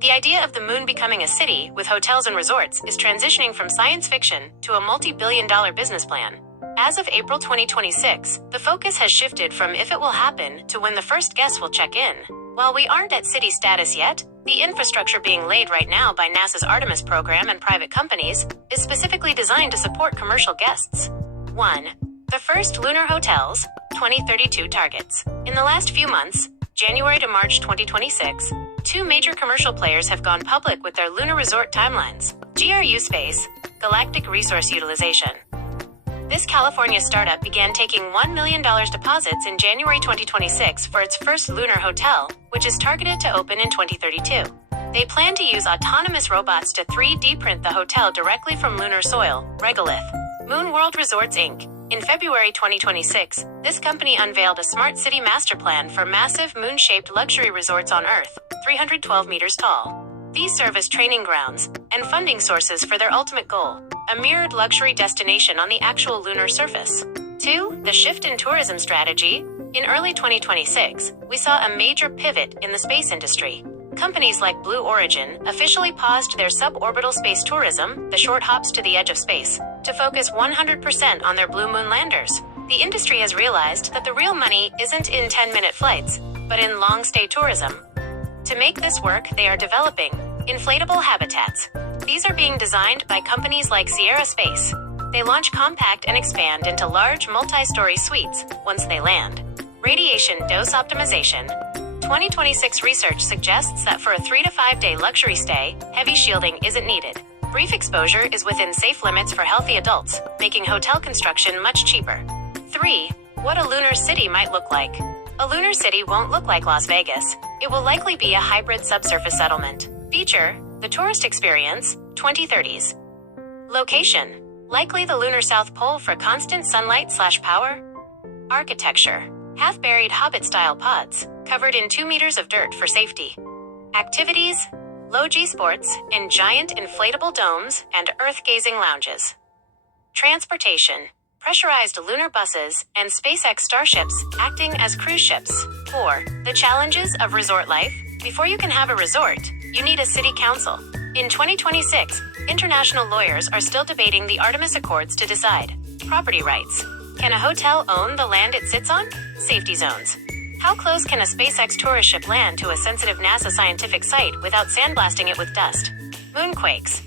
The idea of the moon becoming a city with hotels and resorts is transitioning from science fiction to a multi-billion-dollar business plan. As of April 2026, the focus has shifted from if it will happen to when the first guests will check in. While we aren't at city status yet, the infrastructure being laid right now by NASA's Artemis program and private companies is specifically designed to support commercial guests. 1. The first lunar hotels, 2032 targets. In the last few months, January to March 2026, two major commercial players have gone public with their lunar resort timelines. GRU Space, Galactic Resource Utilization. This California startup began taking $1 million deposits in January 2026 for its first lunar hotel, which is targeted to open in 2032. They plan to use autonomous robots to 3D print the hotel directly from lunar soil, regolith. Moon World Resorts Inc. In February 2026, this company unveiled a smart city master plan for massive moon-shaped luxury resorts on Earth, 312 meters tall. These serve as training grounds and funding sources for their ultimate goal, a mirrored luxury destination on the actual lunar surface. 2. The shift in tourism strategy. In early 2026, we saw a major pivot in the space industry. Companies like Blue Origin officially paused their suborbital space tourism, the short hops to the edge of space, to focus 100% on their Blue Moon landers. The industry has realized that the real money isn't in 10-minute flights, but in long-stay tourism. To make this work, they are developing inflatable habitats. These are being designed by companies like Sierra Space. They launch compact and expand into large multi-story suites once they land. Radiation dose optimization. 2026 research suggests that for a 3 to 5 day luxury stay, heavy shielding isn't needed. Brief exposure is within safe limits for healthy adults, making hotel construction much cheaper. 3. What a lunar city might look like. A lunar city won't look like Las Vegas. It will likely be a hybrid subsurface settlement. Feature, the tourist experience, 2030s. Location, likely the lunar South Pole for constant sunlight/power. Architecture, half-buried Hobbit-style pods, covered in 2 meters of dirt for safety. Activities, low-G sports in giant inflatable domes and earth-gazing lounges. Transportation, pressurized lunar buses and SpaceX starships acting as cruise ships. 4. The challenges of resort life. Before you can have a resort, you need a city council. In 2026, international lawyers are still debating the Artemis Accords to decide. Property rights. Can a hotel own the land it sits on? Safety zones. How close can a SpaceX tourist ship land to a sensitive NASA scientific site without sandblasting it with dust? Moonquakes.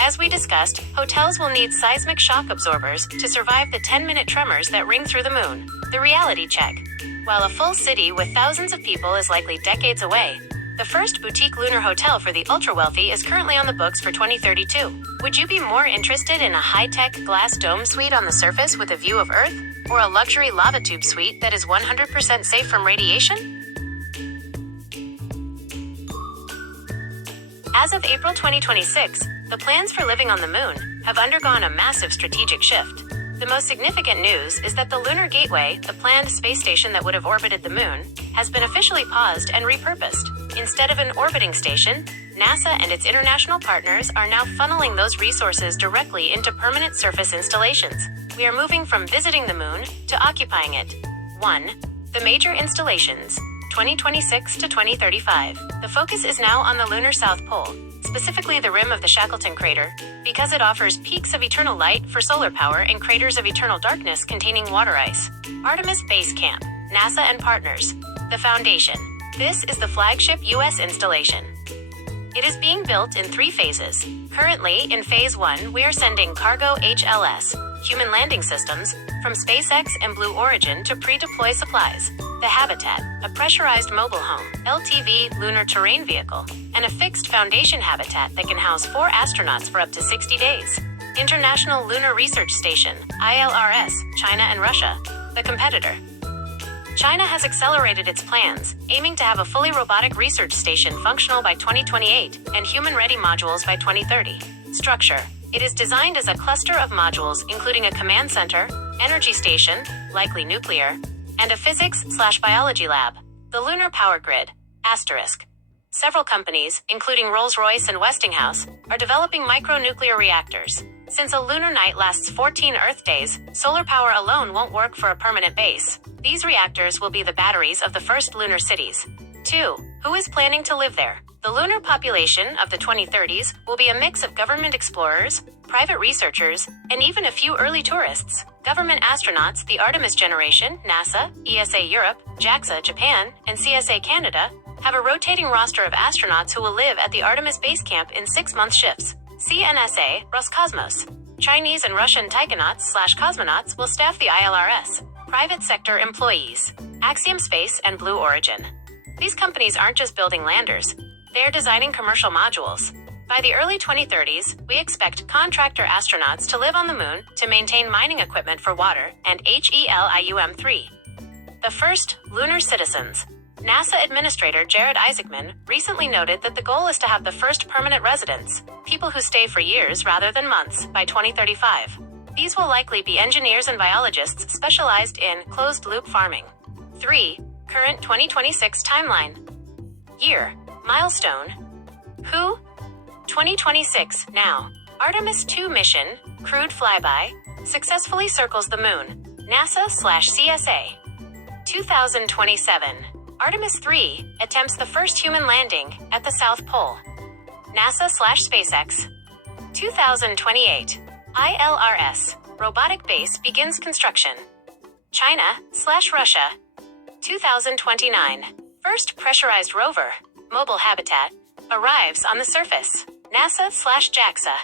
As we discussed, hotels will need seismic shock absorbers to survive the 10-minute tremors that ring through the moon. The reality check. While a full city with thousands of people is likely decades away, the first boutique lunar hotel for the ultra-wealthy is currently on the books for 2032. Would you be more interested in a high-tech glass dome suite on the surface with a view of Earth, or a luxury lava tube suite that is 100% safe from radiation? As of April 2026, the plans for living on the moon have undergone a massive strategic shift. The most significant news is that the Lunar Gateway, the planned space station that would have orbited the moon, has been officially paused and repurposed. Instead of an orbiting station, NASA and its international partners are now funneling those resources directly into permanent surface installations. We are moving from visiting the moon to occupying it. 1. The major installations, 2026 to 2035. The focus is now on the lunar South Pole, specifically the rim of the Shackleton crater, because it offers peaks of eternal light for solar power and craters of eternal darkness containing water ice. Artemis Base Camp, NASA and partners. The Foundation. This is the flagship U.S. installation. It is being built in 3 phases. Currently, in Phase 1, we are sending cargo HLS, human landing systems, from SpaceX and Blue Origin to pre-deploy supplies. The Habitat, a pressurized mobile home, LTV lunar terrain vehicle, and a fixed foundation habitat that can house 4 astronauts for up to 60 days. International Lunar Research Station, ILRS, China and Russia, the competitor. China has accelerated its plans, aiming to have a fully robotic research station functional by 2028 and human-ready modules by 2030. Structure. It is designed as a cluster of modules including a command center, energy station, likely nuclear, and a physics/biology lab. The Lunar Power Grid. Asterisk. Several companies, including Rolls-Royce and Westinghouse, are developing micronuclear reactors. Since a lunar night lasts 14 Earth days, solar power alone won't work for a permanent base. These reactors will be the batteries of the first lunar cities. 2. Who is planning to live there? The lunar population of the 2030s will be a mix of government explorers, private researchers, and even a few early tourists. Government astronauts, the Artemis generation, NASA, ESA Europe, JAXA Japan, and CSA Canada, have a rotating roster of astronauts who will live at the Artemis base camp in 6-month shifts. CNSA, Roscosmos. Chinese and Russian taikonauts/cosmonauts will staff the ILRS. Private sector employees. Axiom Space and Blue Origin. These companies aren't just building landers, they're designing commercial modules. By the early 2030s, we expect contractor astronauts to live on the moon to maintain mining equipment for water and HELIUM-3. The first lunar citizens. NASA Administrator Jared Isaacman recently noted that the goal is to have the first permanent residents, people who stay for years rather than months, by 2035. These will likely be engineers and biologists specialized in closed-loop farming. 3. Current 2026 timeline. Year. Milestone. Who? 2026 now. Artemis 2 mission, crewed flyby, successfully circles the moon. NASA/CSA. 2027. Artemis 3 attempts the first human landing at the South Pole. NASA/SpaceX. 2028. ILRS. Robotic base begins construction. China/Russia. 2029. First pressurized rover, mobile habitat, arrives on the surface. NASA/JAXA.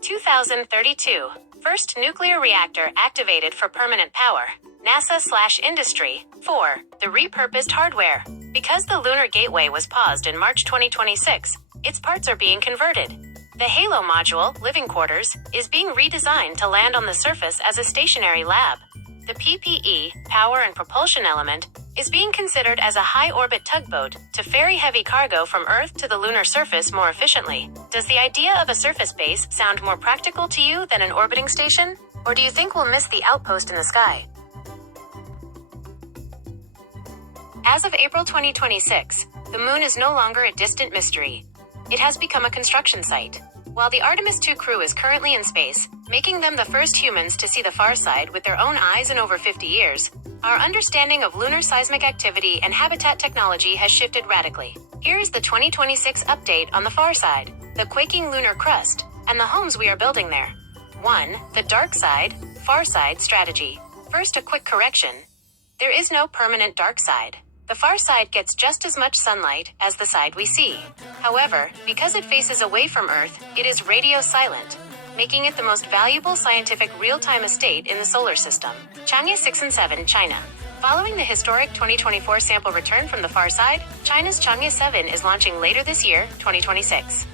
2032. First nuclear reactor activated for permanent power. NASA/industry. 4. The repurposed hardware. Because the Lunar Gateway was paused in March 2026, its parts are being converted. The Halo module, living quarters, is being redesigned to land on the surface as a stationary lab. The PPE, power and propulsion element, is being considered as a high-orbit tugboat to ferry heavy cargo from Earth to the lunar surface more efficiently. Does the idea of a surface base sound more practical to you than an orbiting station? Or do you think we'll miss the outpost in the sky? As of April 2026, the moon is no longer a distant mystery. It has become a construction site. While the Artemis 2 crew is currently in space, making them the first humans to see the far side with their own eyes in over 50 years, our understanding of lunar seismic activity and habitat technology has shifted radically. Here is the 2026 update on the far side, the quaking lunar crust, and the homes we are building there. 1. The dark side, far side strategy. First, a quick correction. There is no permanent dark side. The far side gets just as much sunlight as the side we see. However, because it faces away from Earth, it is radio silent, making it the most valuable scientific real-time estate in the solar system. Chang'e 6 and 7, China. Following the historic 2024 sample return from the far side, China's Chang'e 7 is launching later this year, 2026.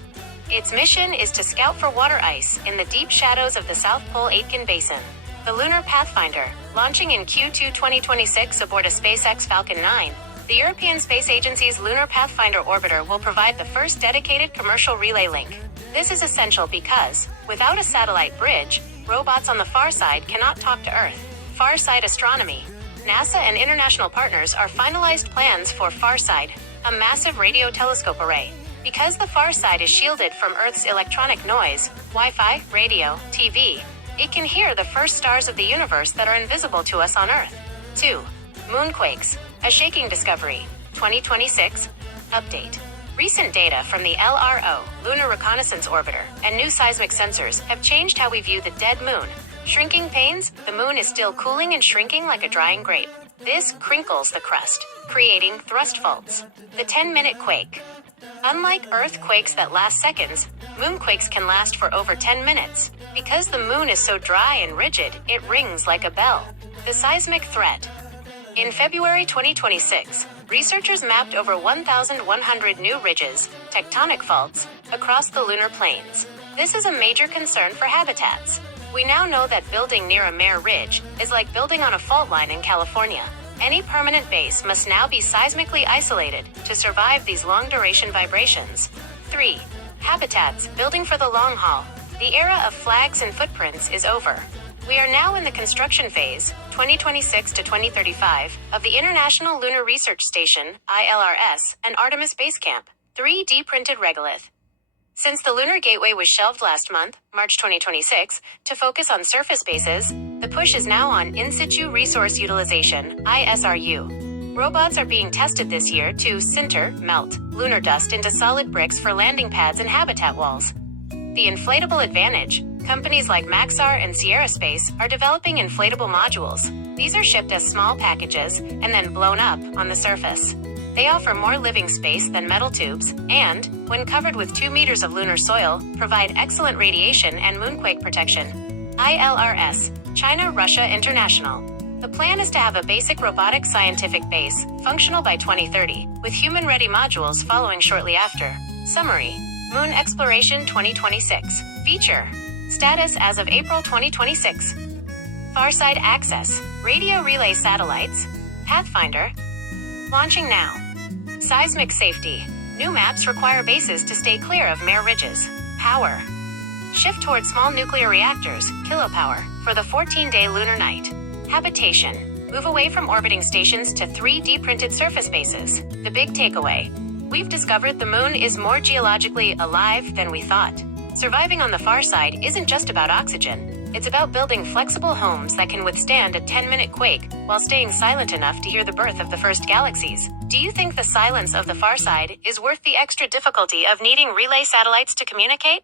Its mission is to scout for water ice in the deep shadows of the South Pole Aitken Basin. The Lunar Pathfinder, launching in Q2 2026 aboard a SpaceX Falcon 9, the European Space Agency's Lunar Pathfinder orbiter will provide the first dedicated commercial relay link. This is essential because, without a satellite bridge, robots on the far side cannot talk to Earth. Far-side astronomy. NASA and international partners are finalized plans for Farside, a massive radio telescope array. Because the far side is shielded from Earth's electronic noise, Wi-Fi, radio, TV, it can hear the first stars of the universe that are invisible to us on Earth. 2. Moonquakes, a shaking discovery. 2026 update. Recent data from the LRO, Lunar Reconnaissance Orbiter, and new seismic sensors have changed how we view the dead moon. Shrinking panes, the moon is still cooling and shrinking like a drying grape. This crinkles the crust, creating thrust faults. The 10-minute quake. Unlike earthquakes that last seconds, moonquakes can last for over 10 minutes. Because the moon is so dry and rigid, it rings like a bell. The seismic threat. In February 2026, researchers mapped over 1,100 new ridges, tectonic faults, across the lunar plains. This is a major concern for habitats. We now know that building near a mere ridge is like building on a fault line in California. Any permanent base must now be seismically isolated to survive these long-duration vibrations. 3. Habitats, building for the long haul. The era of flags and footprints is over. We are now in the construction phase, 2026 to 2035, of the International Lunar Research Station, ILRS, and Artemis Base Camp, 3D printed regolith. Since the Lunar Gateway was shelved last month, March 2026, to focus on surface bases, the push is now on In Situ Resource Utilization, ISRU. Robots are being tested this year to sinter, melt, lunar dust into solid bricks for landing pads and habitat walls. The inflatable advantage. Companies like Maxar and Sierra Space are developing inflatable modules. These are shipped as small packages and then blown up on the surface. They offer more living space than metal tubes and, when covered with 2 meters of lunar soil, provide excellent radiation and moonquake protection. ILRS, China Russia International. The plan is to have a basic robotic scientific base, functional by 2030, with human-ready modules following shortly after. Summary: Moon Exploration 2026. Feature: status as of April 2026. Farside access, radio relay satellites, Pathfinder. Launching now. Seismic safety. New maps require bases to stay clear of mare ridges. Power. Shift toward small nuclear reactors, kilopower, for the 14-day lunar night. Habitation. Move away from orbiting stations to 3D printed surface bases. The big takeaway. We've discovered the moon is more geologically alive than we thought. Surviving on the far side isn't just about oxygen. It's about building flexible homes that can withstand a 10-minute quake while staying silent enough to hear the birth of the first galaxies. Do you think the silence of the far side is worth the extra difficulty of needing relay satellites to communicate?